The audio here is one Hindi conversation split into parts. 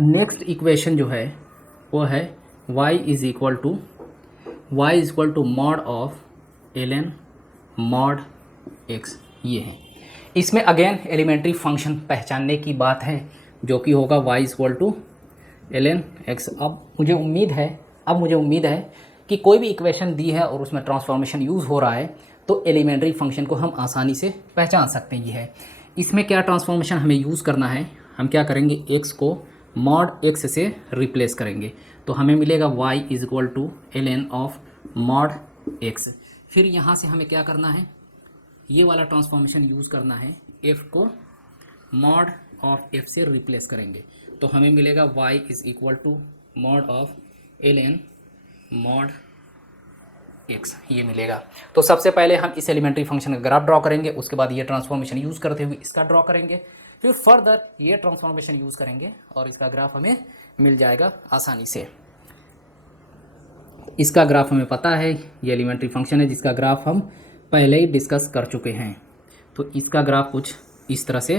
नेक्स्ट इक्वेशन जो है वो है y is equal to mod of ln mod x, ये है। इसमें अगेन एलिमेंट्री फंक्शन पहचानने की बात है जो कि होगा y is equal to ln x। अब मुझे उम्मीद है कि कोई भी इक्वेशन दी है और उसमें ट्रांसफॉर्मेशन यूज़ हो रहा है तो एलिमेंट्री फंक्शन को हम आसानी से पहचान सकते हैं। ये है, इसमें क्या ट्रांसफॉर्मेशन हमें यूज़ करना है, हम क्या करेंगे, x को मॉड x से रिप्लेस करेंगे तो हमें मिलेगा y is equal to ln of mod x। फिर यहाँ से हमें क्या करना है, ये वाला ट्रांसफॉर्मेशन यूज़ करना है, f को मॉड ऑफ f से रिप्लेस करेंगे तो हमें मिलेगा y is equal to mod of ln mod x, ये मिलेगा। तो सबसे पहले हम इस एलिमेंट्री फंक्शन का ग्राफ ड्रॉ करेंगे, उसके बाद ये ट्रांसफॉर्मेशन यूज़ करते हुए इसका ड्रॉ करेंगे, फिर फर्दर ये ट्रांसफॉर्मेशन यूज़ करेंगे और इसका ग्राफ हमें मिल जाएगा आसानी से। इसका ग्राफ हमें पता है, ये एलिमेंट्री फंक्शन है जिसका ग्राफ हम पहले ही डिस्कस कर चुके हैं। तो इसका ग्राफ कुछ इस तरह से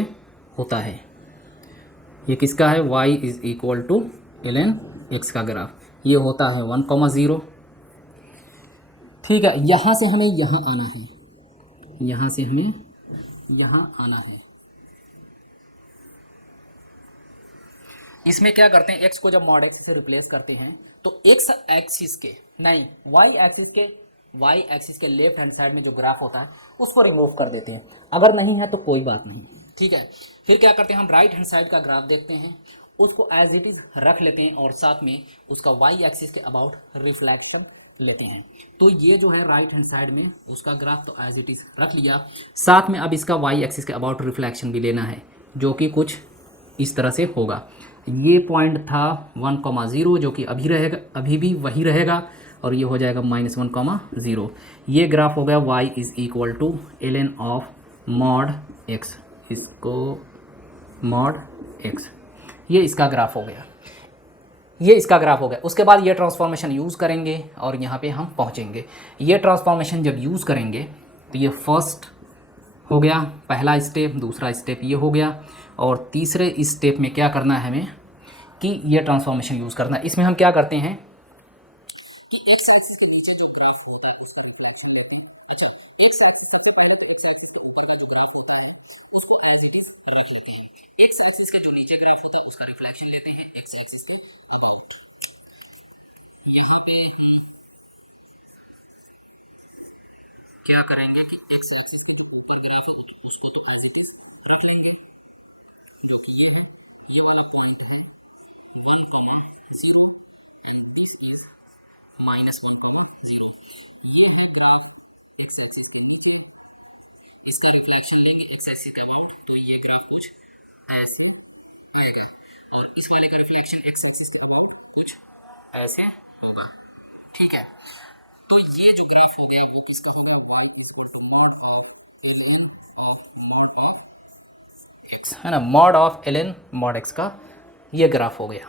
होता है। ये किसका है, y is equal to ln x का ग्राफ, ये होता है 1,0। ठीक है, यहाँ से हमें यहाँ आना है, यहाँ से हमें यहाँ आना है। इसमें क्या करते हैं, x को जब मॉड x से रिप्लेस करते हैं तो x एक्सिस के नहीं y एक्सिस के लेफ्ट हैंड साइड में जो ग्राफ होता है उसको रिमूव कर देते हैं, अगर नहीं है तो कोई बात नहीं। ठीक है, फिर क्या करते हैं, हम राइट हैंड साइड का ग्राफ देखते हैं, उसको एज इट इज रख लेते हैं और साथ में उसका y एक्सिस के अबाउट रिफ्लेक्शन लेते हैं। तो ये जो है राइट हैंड साइड में उसका ग्राफ तो एज इट इज रख लिया, साथ में अब इसका y एक्सिस के अबाउट रिफ्लेक्शन भी लेना है जो कि कुछ इस तरह से होगा। ये पॉइंट था 1,0 जो कि अभी भी वही रहेगा और ये हो जाएगा -1,0। ये ग्राफ हो गया y is equal to ln of mod x, इसको मॉड x, ये इसका ग्राफ हो गया, ये इसका ग्राफ हो गया। उसके बाद ये ट्रांसफॉर्मेशन यूज़ करेंगे और यहाँ पे हम पहुँचेंगे। ये ट्रांसफॉर्मेशन जब यूज़ करेंगे तो ये फर्स्ट हो गया पहला स्टेप, दूसरा स्टेप ये हो गया, और तीसरे स्टेप में क्या करना है हमें कि ये ट्रांसफॉर्मेशन यूज़ करना है। इसमें हम क्या करते हैं, क्या करेंगे कि x एक्सिस की जो ग्राफ है उसको तो एज इट इज रख लेंगे जो कि ये है, ये वाला पॉइंट है 1,0 and this is -1,0। x axis के नीचे इसका रिफ्लेक्शन लेंगे x एक्सिस का अबाउट, तो ये ग्राफ कुछ ऐसे आएगा और इस वाले का रिफ्लेक्शन x एक्सिस कुछ ऐसे होगा। ठीक है, तो ये जो ग्राफ हो गया वो किसका है ना, mod of ln mod x का ये ग्राफ हो गया।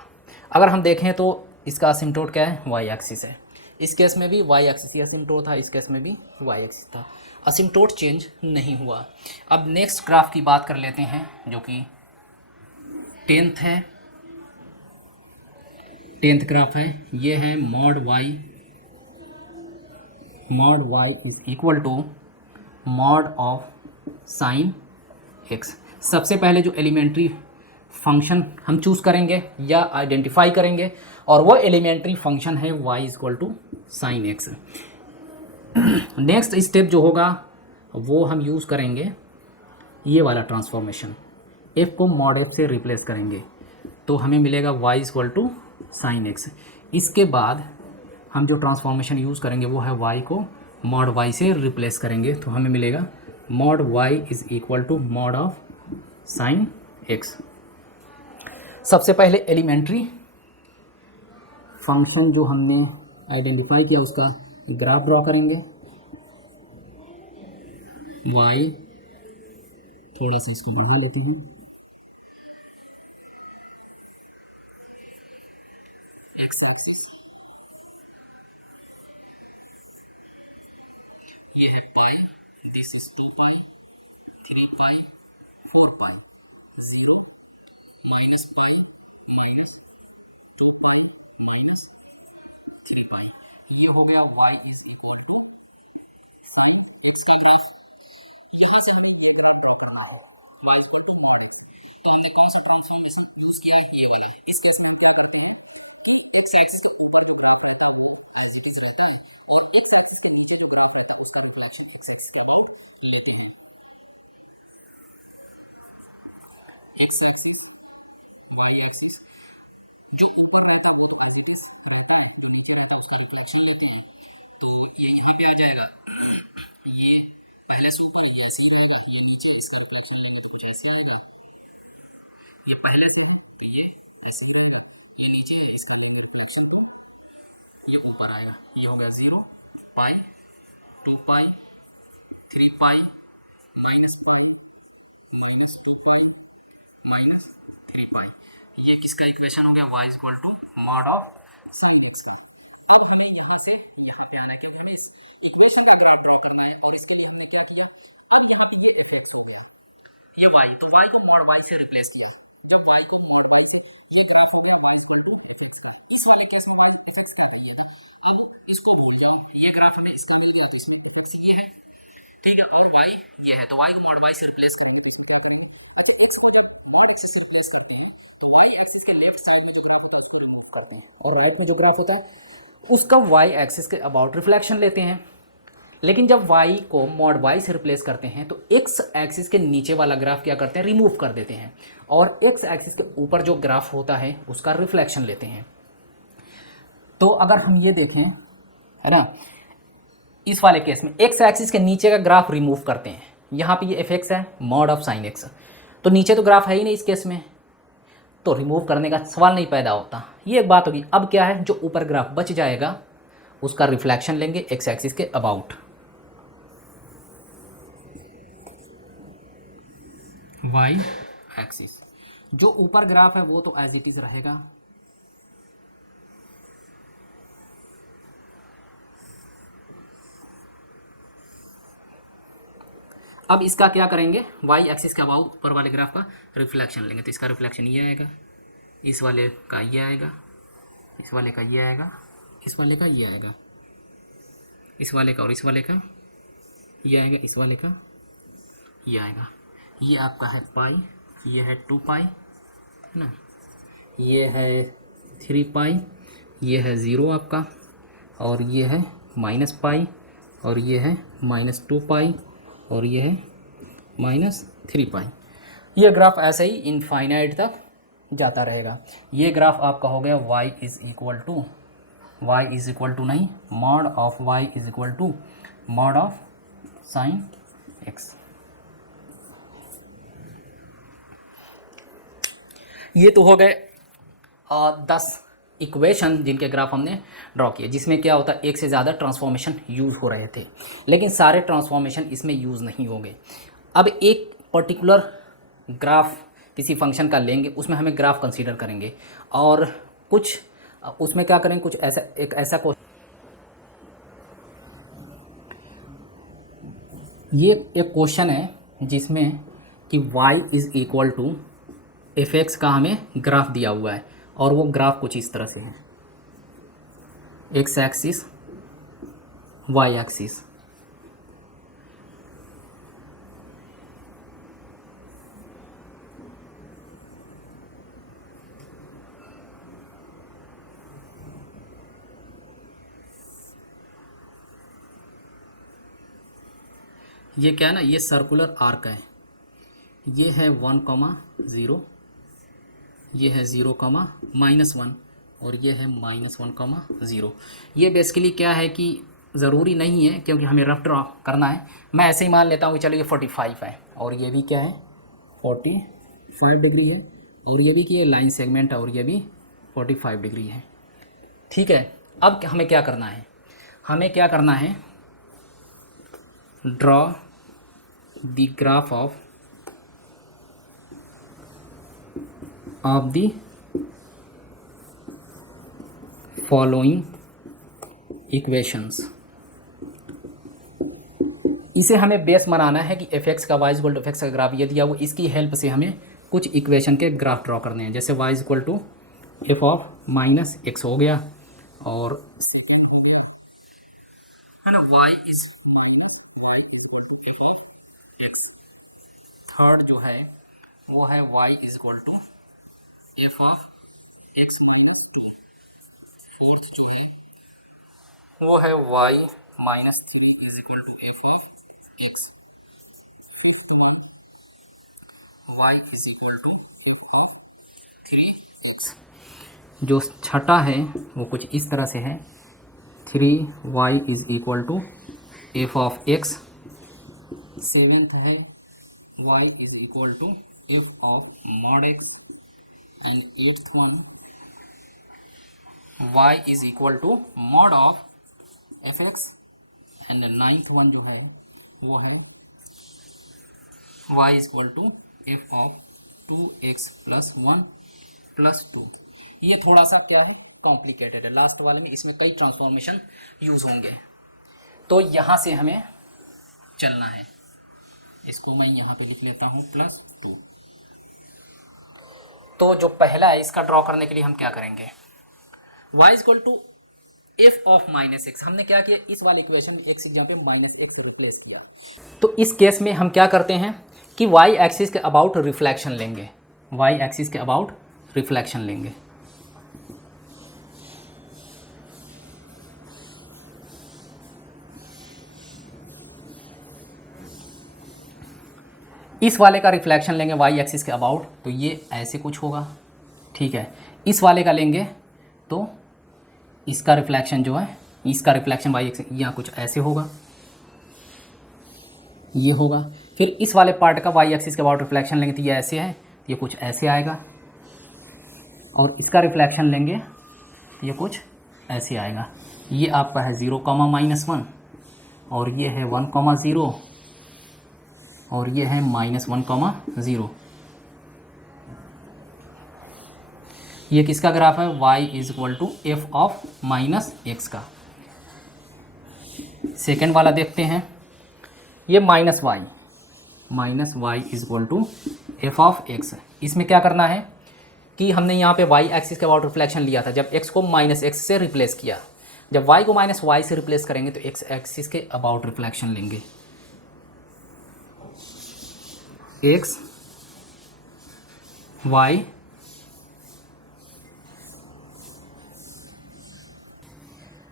अगर हम देखें तो इसका असिम्प्टोट क्या है, y एक्सिस है, इस केस में भी y एक्सिस ही असिम्प्टोट था, इस केस में भी y एक्सिस था, असिम्प्टोट चेंज नहीं हुआ। अब नेक्स्ट ग्राफ की बात कर लेते हैं जो कि 10th है, 10th ग्राफ है, ये है mod y is equal to mod of sine x। सबसे पहले जो एलिमेंट्री फंक्शन हम चूज़ करेंगे या आइडेंटिफाई करेंगे और वो एलिमेंट्री फंक्शन है y is equal to sine x। Next step जो होगा वो हम यूज़ करेंगे ये वाला ट्रांसफॉर्मेशन, f को मॉड f से रिप्लेस करेंगे तो हमें मिलेगा y is equal to sine x। इसके बाद हम जो ट्रांसफॉर्मेशन यूज़ करेंगे वो है y को मॉड y से रिप्लेस करेंगे तो हमें मिलेगा mod y is equal to mod of sine x। सबसे पहले एलिमेंट्री फंक्शन जो हमने आइडेंटिफाई किया उसका ग्राफ ड्रॉ करेंगे, y थोड़ा सा इसको बना लेते हैं, x ये है pi, this is 2 pi, 3 pi, 4 pi, 0 -pi, transformation use किया ये वाला है। इस केस में क्या करते हैं कि एक्स एक्सिस के ऊपर हम ड्रैग करते हैं एज इट इज रहता है, और एक्स एक्सिस के नीचे जो ड्रैग करता है उसका रिफ्लेक्शन एक्स एक्सिस के ऊपर एक्स एक्सिस वाई एक्सिस जो ऊपर वाला था वो तो एक्सिस उसका रिफ्लेक्शन लेती है, तो ये यहाँ पे आ जाएगा, ये पहले से ऊपर ये ऐसे ही रहेगा, ये नीचे इसका रिफ्लेक्शन आएगा तो कुछ ऐसे आएगा, ये पहले था तो ये ऐसे रहेगा, ये नीचे है इसका रिफ्लेक्शन ये ऊपर आएगा, ये हो गया 0 पाई 2 pi 3 pi minus 2 pi minus 3 पाई, ये किसका इक्वेशन हो गया y equal to mod of sin x। अब हमें यहाँ से यहाँ पे आना क्या, हमें इस इक्वेशन का ग्राफ ड्रा करना है, और इसके लिए हमने क्या किया, अब हमें ये ये y, तो y को मॉड y से रिप्लेस किया, जब y को मॉड y ये ग्राफ हो गया y इक्वल टू fx, इस वाले केस में हम fx क्या लेंगे, अब इसको भूल जाओ, ये ग्राफ हमें इसका मिल गया तो इसमें ये है, ठीक है, और y ये है, तो y को मॉड y से रिप्लेस करूंगा तो इसमें क्या करेंगे, अच्छा x को y एक्सिस से रिप्लेस करते हैं तो y एक्सिस के लेफ्ट साइड में जो ग्राफ होता है उसको करते हैं, और राइट में जो ग्राफ होता है उसका y एक्सिस के अबाउट रिफ्लेक्शन लेते हैं। लेकिन जब y को मॉड y से रिप्लेस करते हैं तो x एक्सिस के नीचे वाला ग्राफ क्या करते हैं, रिमूव कर देते हैं, और x एक्सिस के ऊपर जो ग्राफ होता है उसका रिफ्लेक्शन लेते हैं। तो अगर हम ये देखें, है ना, इस वाले केस में x एक्सिस के नीचे का ग्राफ रिमूव करते हैं, यहाँ पे ये fx है मॉड ऑफ साइन x, तो नीचे तो ग्राफ है ही नहीं इस केस में, तो रिमूव करने का सवाल नहीं पैदा होता, ये एक बात होगी। अब क्या है, जो ऊपर ग्राफ बच जाएगा उसका रिफ्लेक्शन लेंगे x एक्सिस के अबाउट, y एक्सिस, जो ऊपर ग्राफ है वो तो एज इट इज रहेगा, अब इसका क्या करेंगे, y एक्सिस के अबाउट ऊपर वाले ग्राफ का रिफ्लेक्शन लेंगे, तो इसका रिफ्लेक्शन ये आएगा, इस वाले का ये आएगा, इस वाले का ये आएगा, इस वाले का ये आएगा, इस वाले का और इस वाले का ये आएगा, इस वाले का ये आएगा, ये आपका है पाई, ये है 2 पाई, है ना, ये है 3 पाई, ये है 0 आपका, और ये है माइनस पाई, और ये है माइनस 2 पाई, और ये है माइनस 3 पाई। ये ग्राफ ऐसे ही इनफाइनाइट तक जाता रहेगा। ये ग्राफ आपका हो गया y इज इक्वल टू नहीं, mod of y is equal to mod of sine x। ये तो हो गए 10 इक्वेशन जिनके ग्राफ हमने ड्रॉ किए, जिसमें क्या होता है एक से ज़्यादा ट्रांसफॉर्मेशन यूज़ हो रहे थे, लेकिन सारे ट्रांसफॉर्मेशन इसमें यूज़ नहीं होंगे। अब एक पर्टिकुलर ग्राफ किसी फंक्शन का लेंगे, उसमें हमें ग्राफ कंसीडर करेंगे, और कुछ उसमें क्या करेंगे, कुछ ऐसा एक ऐसा ये एक क्वेश्चन है जिसमें कि y is equal to F x का हमें ग्राफ दिया हुआ है, और वो ग्राफ कुछ इस तरह से है, एक्स एक्सिस वाई एक्सिस, ये क्या है ना, ये सर्कुलर आर्क है, ये है 1,0, ये है 0,-1, और ये है -1,0। ये बेसिकली क्या है कि ज़रूरी नहीं है, क्योंकि हमें रफ ड्रॉ करना है, मैं ऐसे ही मान लेता हूँ कि चलो ये 45 है, और ये भी क्या है 45 डिग्री है, और ये भी कि ये लाइन सेगमेंट है, और ये भी 45 डिग्री है। ठीक है, अब हमें क्या करना है, हमें क्या करना है, draw the graph of the following equations. इसे हमें बेस बनाना है कि एफ एक्स का Y equal to F x का ग्राफ ये दिया हुआ, इसकी हेल्प से हमें कुछ इक्वेशन के ग्राफ ड्रॉ करने हैं, जैसे Y equal to F of -x हो गया, और है ना Y is F of X. Third जो है वो है Y is equal to F of X minus two. Fourth जो है वो है Y minus three is equal to F of X Y is equal to three. जो छठा है वो कुछ इस तरह से है, three Y is equal to F of x. Seventh है y is equal to f of mod x, and eighth one y is equal to mod of fx, and the ninth one जो है वो है y is equal to f of 2x plus 1 plus 2। ये थोड़ा सा क्या है, कॉम्प्लिकेटेड है, लास्ट वाले में इसमें कई ट्रांसफॉर्मेशन यूज होंगे, तो यहाँ से हमें चलना है। इसको मैं यहाँ पे लिख लेता हूँ प्लस 2। तो जो पहला है इसका ड्रॉ करने के लिए हम क्या करेंगे, y is equal to F of minus X. हमने क्या किया, इस वाले इक्वेशन में एक्स यहाँ पे माइनस एक्स रिप्लेस किया। तो इस केस में हम क्या करते हैं कि y एक्सिस के अबाउट रिफ्लेक्शन लेंगे, y एक्सिस के अबाउट रिफ्लेक्शन लेंगे। इस वाले का रिफ्लेक्शन लेंगे y एक्सिस के अबाउट, तो ये ऐसे कुछ होगा, ठीक है। इस वाले का लेंगे तो इसका रिफ्लेक्शन जो है, इसका रिफ्लेक्शन y एक्सिस यहाँ कुछ ऐसे होगा, ये होगा। फिर इस वाले पार्ट का y एक्सिस के अबाउट रिफ्लेक्शन लेंगे तो ये ऐसे है, तो ये कुछ ऐसे आएगा। और इसका रिफ्लेक्शन लेंगे तो ये कुछ ऐसे आएगा। ये आपका है 0, -1, और ये है 1, 0, और ये है -1, 0। ये किसका ग्राफ है, y is equal to F of minus X का। सेकेंड वाला देखते हैं, ये minus Y is equal to F of X. इसमें क्या करना है कि हमने यहाँ पे y एक्सिस के अबाउट रिफ्लेक्शन लिया था जब x को -x से रिप्लेस किया। जब y को -y से रिप्लेस करेंगे तो x एक्सिस के अबाउट रिफ्लेक्शन लेंगे, x y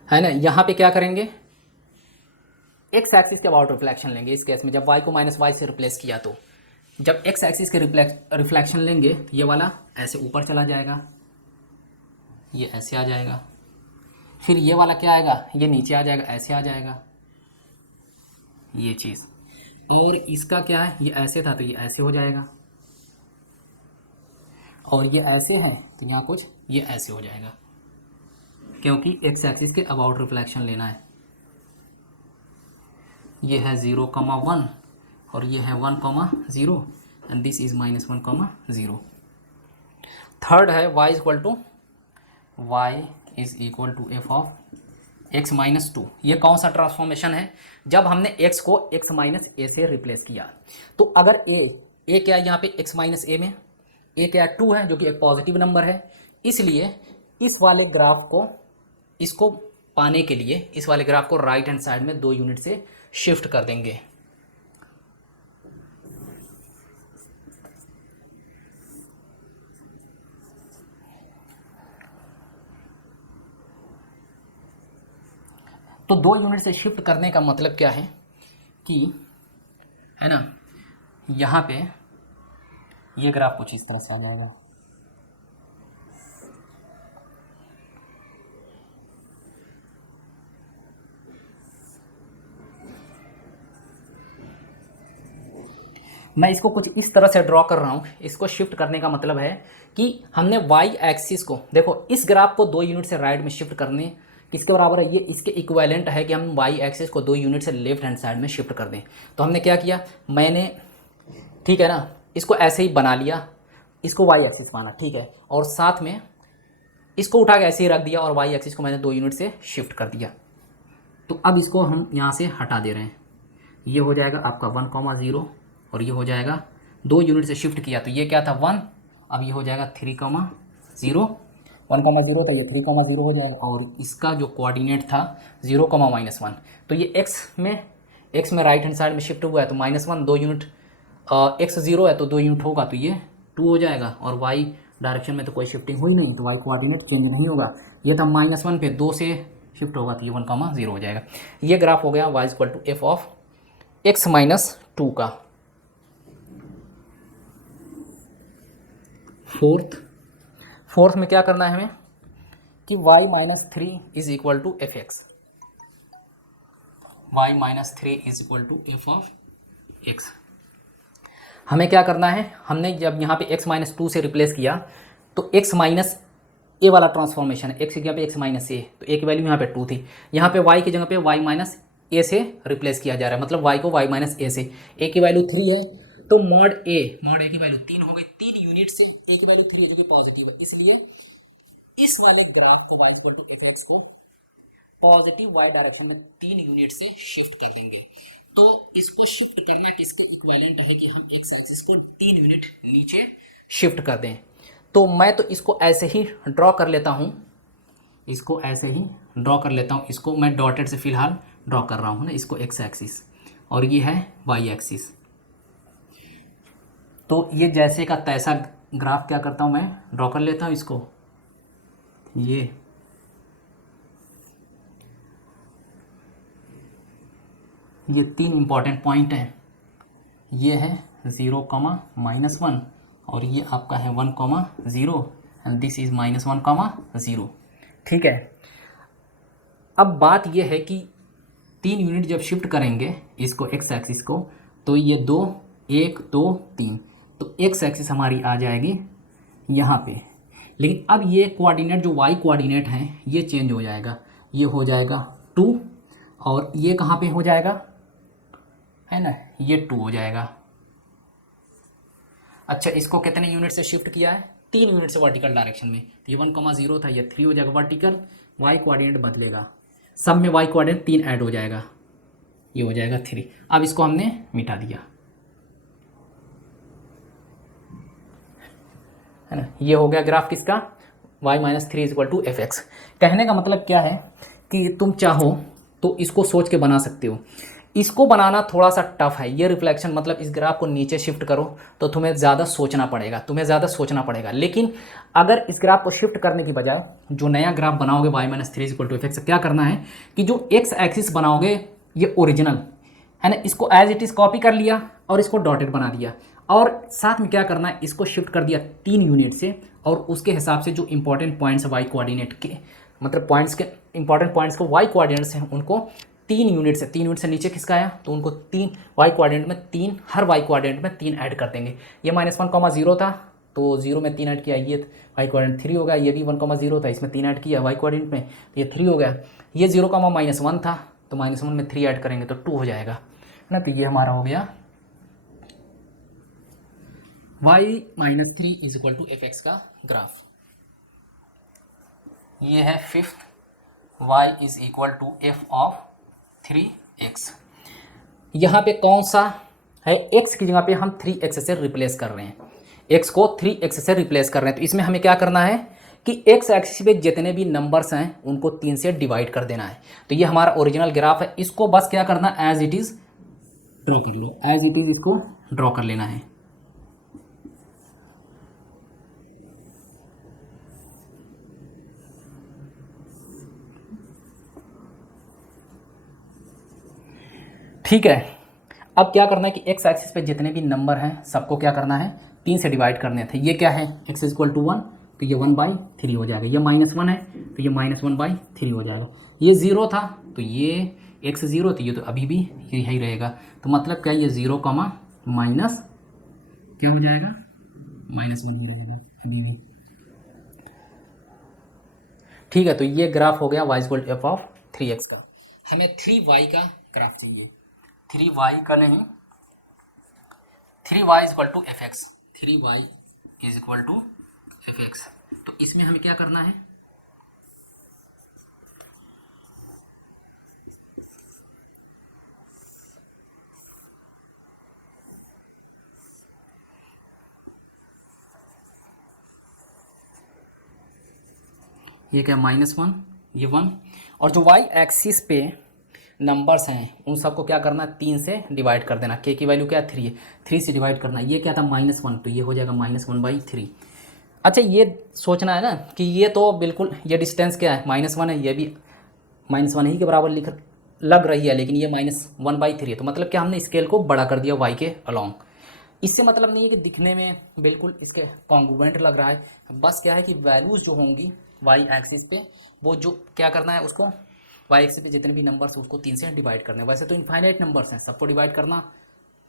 है ना। यहाँ पे क्या करेंगे, x एक्सिस के अबाउट रिफ्लेक्शन लेंगे। इस केस में जब y को -y से रिप्लेस किया तो जब x एक्सिस के रिफ्लेक्शन लेंगे तो ये वाला ऐसे ऊपर चला जाएगा, ये ऐसे आ जाएगा। फिर ये वाला क्या आएगा, ये नीचे आ जाएगा, ऐसे आ जाएगा ये चीज़। और इसका क्या है, ये ऐसे था तो ये ऐसे हो जाएगा, और ये ऐसे है तो यहाँ कुछ ये ऐसे हो जाएगा, क्योंकि x एक्सिस के अबाउट रिफ्लेक्शन लेना है। ये है 0, 1, और ये है 1, 0, एंड दिस इज -1, 0। थर्ड है y is equal to F of x -2। ये कौन सा ट्रांसफॉर्मेशन है, जब हमने x को x - a से रिप्लेस किया। तो अगर a क्या है यहाँ पे x - a में, a क्या 2 है जो कि एक पॉजिटिव नंबर है, इसलिए इस वाले ग्राफ को, इसको पाने के लिए इस वाले ग्राफ को राइट हैंड साइड में 2 यूनिट से शिफ्ट कर देंगे। तो 2 यूनिट से शिफ्ट करने का मतलब क्या है कि, है ना, यहाँ पे ये ग्राफ कुछ इस तरह से आ जाएगा। मैं इसको कुछ इस तरह से ड्रॉ कर रहा हूँ। इसको शिफ्ट करने का मतलब है कि हमने y एक्सिस को, देखो इस ग्राफ को 2 यूनिट से राइट में शिफ्ट करने किसके बराबर है, ये इसके इक्विवेलेंट है कि हम y एक्सिस को 2 यूनिट से लेफ्ट हैंड साइड में शिफ्ट कर दें। तो हमने क्या किया, मैंने, ठीक है ना, इसको ऐसे ही बना लिया, इसको y एक्सिस माना, ठीक है, और साथ में इसको उठा के ऐसे ही रख दिया और y एक्सिस को मैंने 2 यूनिट से शिफ्ट कर दिया। तो अब इसको हम यहाँ से हटा दे रहे हैं, ये हो जाएगा आपका 1, 0, और ये हो जाएगा 2 यूनिट से शिफ्ट किया तो ये क्या था 1, अब ये हो जाएगा 3, 0, 1, 0 था, ये 3, 0 हो जाएगा। और इसका जो कोऑर्डिनेट था 0, -1, तो ये x में राइट हैंड साइड में शिफ्ट हुआ है तो -1, 2 यूनिट, x 0 है तो 2 यूनिट होगा तो ये 2 हो जाएगा, और y डायरेक्शन में तो कोई शिफ्टिंग हुई नहीं, तो वाई कोऑर्डिनेट चेंज नहीं होगा। ये था -1 पे 2 से शिफ्ट होगा तो ये 1,0 हो जाएगा। ये ग्राफ हो गया y equal to F of x minus 2 का। फोर्थ में क्या करना है हमें कि y minus 3 is equal to F X, y minus 3 is equal to F of x। हमें क्या करना है, हमने जब यहाँ पे x माइनस 2 से रिप्लेस किया तो x माइनस ए वाला ट्रांसफॉर्मेशन है, x की जगह पे x माइनस ए, तो a की वैल्यू यहाँ पे 2 थी, यहाँ पे y की जगह पे y माइनस ए से रिप्लेस किया जा रहा है, मतलब y को y माइनस ए से, a की वैल्यू 3 है तो मॉड ए की वैल्यू 3 हो गई, 3 यूनिट से a की वैल्यू 3 है जो कि पॉजिटिव है, इसलिए इस वाले ग्राफ को y equal to F X को पॉजिटिव y डायरेक्शन में 3 यूनिट से शिफ्ट कर देंगे। तो इसको शिफ्ट करना किसके इक्विवेलेंट है कि हम x एक्सिस को 3 यूनिट नीचे शिफ्ट कर दें। तो मैं तो इसको ऐसे ही ड्रॉ कर लेता हूँ, इसको मैं डॉटेड से फिलहाल ड्रॉ कर रहा हूँ ना, इसको x एक्सिस और ये है y एक्सिस। तो ये जैसे का तैसा ग्राफ क्या करता हूँ मैं ड्रॉ कर लेता हूँ इसको, ये 3 इंपॉर्टेंट पॉइंट हैं, ये है 0, -1 और ये आपका है 1, 0 एंड दिस इज -1, 0। ठीक है, अब बात ये है कि 3 यूनिट जब शिफ्ट करेंगे इसको x एक्सिस को तो ये 2, 1, 2, 3, तो x एक्सिस हमारी आ जाएगी यहाँ पे। लेकिन अब ये कोऑर्डिनेट जो y कोऑर्डिनेट हैं ये चेंज हो जाएगा, ये हो जाएगा 2 और ये कहाँ पे हो जाएगा, है ना, ये 2 हो जाएगा। अच्छा, इसको कितने यूनिट से शिफ्ट किया है, 3 यूनिट से वर्टिकल डायरेक्शन में, तो ये 1, 0 था, ये 3 हो जाएगा वर्टिकल, y कोऑर्डिनेट बदलेगा, सब में y कोऑर्डिनेट 3 ऐड हो जाएगा, ये हो जाएगा 3। अब इसको हमने मिटा दिया, है ना, ये हो गया ग्राफ किसका, y minus 3 is equal to F x. कहने का मतलब क्या है कि तुम चाहो तो इसको सोच के बना सकते हो, इसको बनाना थोड़ा सा टफ है। ये रिफ्लेक्शन मतलब इस ग्राफ को नीचे शिफ्ट करो तो तुम्हें ज़्यादा सोचना पड़ेगा, लेकिन अगर इस ग्राफ को शिफ्ट करने की बजाय जो नया ग्राफ बनाओगे y minus 3 is equal to F x, क्या करना है कि जो x एक्सिस बनाओगे ये ओरिजिनल है ना, इसको एज इट इज़ कॉपी कर लिया और इसको डॉटेड बना दिया, और साथ में क्या करना है इसको शिफ्ट कर दिया 3 यूनिट से, और उसके हिसाब से जो इंपॉर्टेंट पॉइंट्स वाई कोऑर्डिनेट के, मतलब पॉइंट्स के इंपॉर्टेंट पॉइंट्स को वाई कोऑर्डिनेट्स हैं उनको 3 यूनिट से नीचे खिसकाया, तो उनको 3 वाई कोऑर्डिनेट में 3, हर वाई कोऑर्डिनेट में 3 ऐड कर देंगे। ये -1, 0 था तो 0 में 3 ऐड किया, ये वाई कोऑर्डिनेट 3 हो गया, ये भी 1, 0 था, इसमें 3 ऐड किया वाई कोऑर्डिनेट में तो ये 3 हो गया। ये 0, -1 था तो -1 में 3 ऐड करेंगे तो 2 हो जाएगा, है ना, तो ये हमारा हो गया y minus 3 is equal to F x का ग्राफ। ये है 5th, y is equal to F of 3x। यहाँ पे कौन सा है, x की जगह पे हम 3x से रिप्लेस कर रहे हैं, x को 3x से रिप्लेस कर रहे हैं, तो इसमें हमें क्या करना है कि x एक्सिस पे जितने भी नंबर्स हैं उनको 3 से डिवाइड कर देना है। तो ये हमारा ओरिजिनल ग्राफ है, इसको बस क्या करना एज इट इज़ ड्रॉ कर लो, एज इट इज़ इसको ड्रॉ कर लेना है। ठीक है, अब क्या करना है कि x एक्सिस पे जितने भी नंबर हैं सबको क्या करना है 3 से डिवाइड करने थे। ये क्या है x इज इक्वल टू 1 तो ये 1/3 हो जाएगा, ये -1 है तो ये -1/3 हो जाएगा, ये 0 था तो ये x 0 तो ये तो अभी भी यही रहेगा, तो मतलब क्या ये 0, माइनस क्या हो जाएगा -1 ही रहेगा अभी भी। ठीक है, तो ये ग्राफ हो गया y equal to F of 3x का। हमें 3y का ग्राफ चाहिए, 3y का नहीं, 3y is equal to F x, 3y is equal to F x. तो इसमें हमें क्या करना है, ये क्या -1, ये 1, और जो y एक्सिस पे नंबर्स हैं उन सबको क्या करना है 3 से डिवाइड कर देना, k की वैल्यू क्या है 3 है, 3 से डिवाइड करना, ये क्या था -1 तो ये हो जाएगा -1/3, अच्छा ये सोचना है ना कि ये तो बिल्कुल, ये डिस्टेंस क्या है -1 है, ये भी -1 ही के बराबर लिख लग रही है, लेकिन ये -1/3 है, तो मतलब क्या हमने स्केल को बड़ा कर दिया y के अलोंग। इससे मतलब नहीं है कि दिखने में बिल्कुल इसके कॉन्ग्रुएंट लग रहा है, बस क्या है कि वैल्यूज़ जो होंगी y एक्सिस पे, वो जो क्या करना है उसको, y एक्सिस पे जितने भी नंबर्स हैं उसको 3 से डिवाइड करने हैं। वैसे तो इनफाइनाइट नंबर्स हैं, सबको डिवाइड करना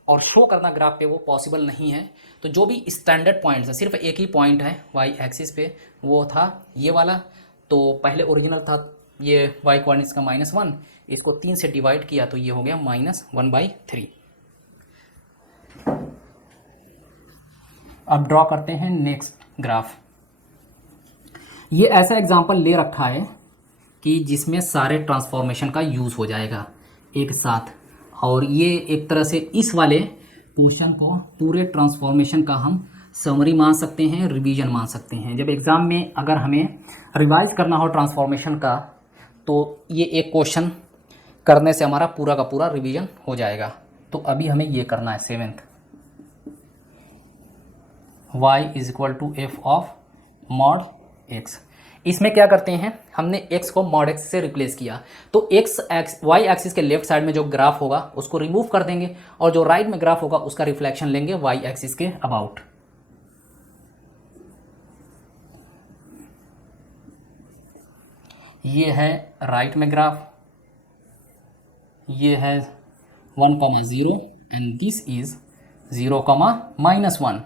और शो करना ग्राफ पे वो पॉसिबल नहीं है। तो जो भी स्टैंडर्ड पॉइंट्स है, सिर्फ एक ही पॉइंट है वाई एक्सिस पे, वो था ये वाला। तो पहले ओरिजिनल था ये वाई कोऑर्डिनेट्स का -1, इसको 3 से डिवाइड किया तो ये हो गया -1/3। अब ड्रॉ करते हैं नेक्स्ट ग्राफ। ये ऐसा एग्जांपल ले रखा है कि जिसमें सारे ट्रांसफॉर्मेशन का यूज़ हो जाएगा एक साथ, और ये एक तरह से इस वाले क्वेश्चन को पूरे ट्रांसफॉर्मेशन का हम समरी मान सकते हैं, रिवीजन मान सकते हैं। जब एग्ज़ाम में अगर हमें रिवाइज करना हो ट्रांसफॉर्मेशन का, तो ये एक क्वेश्चन करने से हमारा पूरा का पूरा रिवीजन हो जाएगा। तो अभी हमें ये करना है 7th, y = f of mod x। इसमें क्या करते हैं, हमने x को मॉड x से रिप्लेस किया, तो y एक्सिस के लेफ्ट साइड में जो ग्राफ होगा उसको रिमूव कर देंगे, और जो राइट में ग्राफ होगा उसका रिफ्लेक्शन लेंगे y एक्सिस के अबाउट। ये है राइट में ग्राफ, ये है 1,0 एंड दिस इज 0,-1।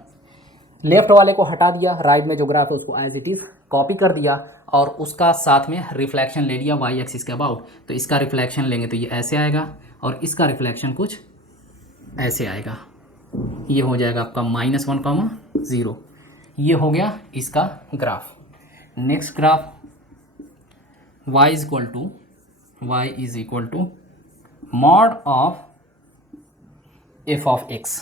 लेफ्ट वाले को हटा दिया, राइट में जो ग्राफ है उसको एज इट इज़ कॉपी कर दिया, और उसका साथ में रिफ्लेक्शन ले लिया वाई एक्सिस के अबाउट। तो इसका रिफ्लेक्शन लेंगे तो ये ऐसे आएगा, और इसका रिफ्लेक्शन कुछ ऐसे आएगा। ये हो जाएगा आपका -1,0। ये हो गया इसका graph. Next graph y = mod of f of x।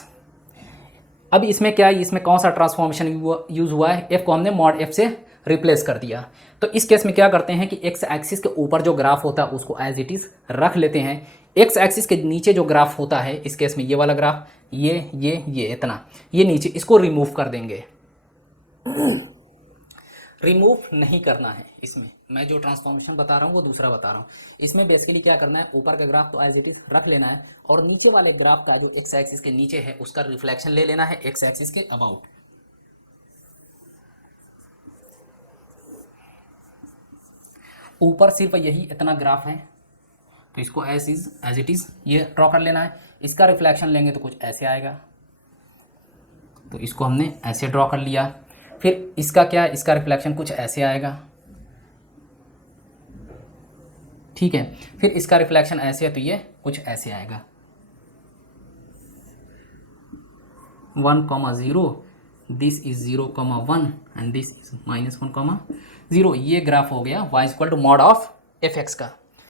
अब इसमें क्या है, इसमें कौन सा ट्रांसफॉर्मेशन यूज़ हुआ है, f को हमने मॉड f से रिप्लेस कर दिया। तो इस केस में क्या करते हैं कि x एक्सिस के ऊपर जो ग्राफ होता है उसको एज इट इज़ रख लेते हैं। x एक्सिस के नीचे जो ग्राफ होता है, इस केस में ये वाला ग्राफ, ये इतना, ये नीचे, इसको रिमूव कर देंगे। रिमूव नहीं करना है इसमें, मैं जो ट्रांसफॉर्मेशन बता रहा हूँ वो दूसरा बता रहा हूँ। इसमें बेसिकली क्या करना है, ऊपर का ग्राफ तो एज इट इज रख लेना है, और नीचे वाले ग्राफ का जो एक्स एक्सिस के नीचे है उसका रिफ्लेक्शन ले लेना है एक्स एक्सिस के अबाउट। ऊपर सिर्फ यही इतना ग्राफ है, तो इसको एज इट इज ये ड्रॉ कर लेना है। इसका रिफ्लेक्शन लेंगे तो कुछ ऐसे आएगा, तो इसको हमने ऐसे ड्रॉ कर लिया। फिर इसका क्या है, इसका रिफ्लेक्शन कुछ ऐसे आएगा, ठीक है। फिर इसका रिफ्लेक्शन ऐसे है तो ये कुछ ऐसे आएगा। 1,0, this is 0,1 and this is -1,0। ये ग्राफ हो गया y = मॉड ऑफ f(x) का।